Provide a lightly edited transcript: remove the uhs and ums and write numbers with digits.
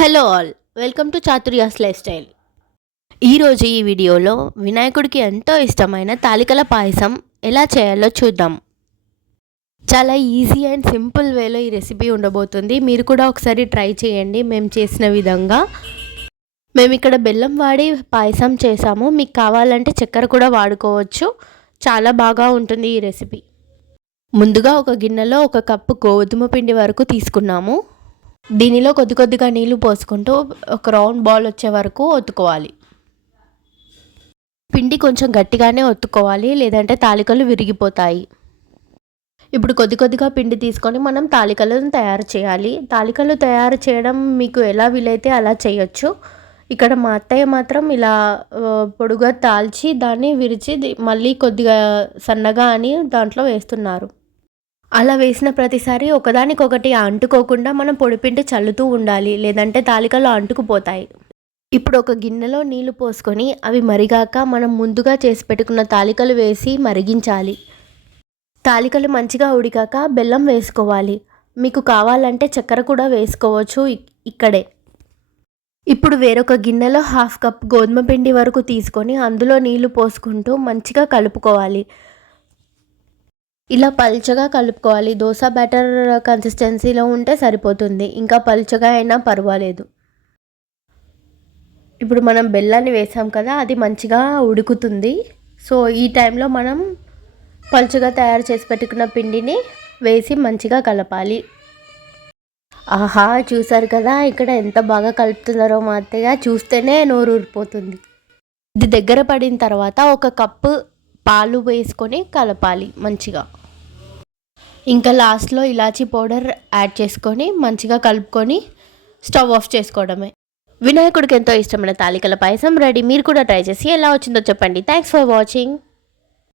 Hello all, welcome to Chaturya's lifestyle. ఈరోజు ఈ వీడియోలో వినాయకుడికి ఎంతో ఇష్టమైన తాలికల పాయసం ఎలా చేయాలో చూద్దాం. చాలా ఈజీ అండ్ సింపుల్ వేలో ఈ రెసిపీ ఉండబోతుంది. మీరు కూడా ఒకసారి ట్రై చేయండి మేము చేసిన విధంగా. మేము ఇక్కడ బెల్లం వాడి పాయసం చేసాము. మీకు కావాలంటే చక్కెర కూడా వాడుకోవచ్చు. చాలా బాగా ఉంటుంది ఈ రెసిపీ. ముందుగా ఒక గిన్నెలో 1 కప్పు గోధుమ పిండి వరకు తీసుకున్నాము. దీనిలో కొద్దిగా నీళ్లు పోసుకుంటూ ఒక రౌండ్ బాల్ వచ్చే వరకు ఒత్తుకోవాలి. పిండి కొంచెం గట్టిగానే ఒత్తుకోవాలి, లేదంటే తాలికలు విరిగిపోతాయి. ఇప్పుడు కొద్దిగా పిండి తీసుకొని మనం తాలికలను తయారు చేయాలి. తాలికలు తయారు చేయడం మీకు ఎలా వీలైతే అలా చేయొచ్చు. ఇక్కడ మా అత్తయ్య మాత్రం ఇలా పొడుగా తాల్చి దాన్ని విరిచి మళ్ళీ కొద్దిగా సన్నగా అని దాంట్లో వేస్తున్నారు. అలా వేసిన ప్రతిసారి ఒకదానికొకటి అంటుకోకుండా మనం పొడిపిండి చల్లుతూ ఉండాలి, లేదంటే తాలికలు అంటుకుపోతాయి. ఇప్పుడు ఒక గిన్నెలో నీళ్లు పోసుకొని అవి మరిగాక మనం ముందుగా చేసి పెట్టుకున్న తాలికలు వేసి మరిగించాలి. తాలికలు మంచిగా ఉడికాక బెల్లం వేసుకోవాలి. మీకు కావాలంటే చక్కెర కూడా వేసుకోవచ్చు ఇక్కడే. ఇప్పుడు వేరొక గిన్నెలో 1/2 కప్ గోధుమ పిండి వరకు తీసుకొని అందులో నీళ్లు పోసుకుంటూ మంచిగా కలుపుకోవాలి. ఇలా పల్చగా కలుపుకోవాలి. దోశ బ్యాటర్ కన్సిస్టెన్సీలో ఉంటే సరిపోతుంది, ఇంకా పల్చగా అయినా పర్వాలేదు. ఇప్పుడు మనం బెల్లాన్ని వేసాం కదా, అది మంచిగా ఉడుకుతుంది. సో ఈ టైంలో మనం పల్చగా తయారు చేసి పెట్టుకున్న పిండిని వేసి మంచిగా కలపాలి. ఆహా, చూసారు కదా ఇక్కడ ఎంత బాగా కలుపుతున్నారో మా అత్తయ్య, చూస్తేనే నోరు ఊరిపోతుంది. ఇది దగ్గర పడిన తర్వాత 1 కప్పు పాలు వేసుకొని కలపాలి మంచిగా. ఇంకా లాస్ట్లో ఇలాచీ పౌడర్ యాడ్ చేసుకొని మంచిగా కలుపుకొని స్టవ్ ఆఫ్ చేసుకోవడమే. వినాయకుడికి ఎంతో ఇష్టమైన తాలికల పాయసం రెడీ. మీరు కూడా ట్రై చేసి ఎలా వచ్చిందో చెప్పండి. Thanks for watching.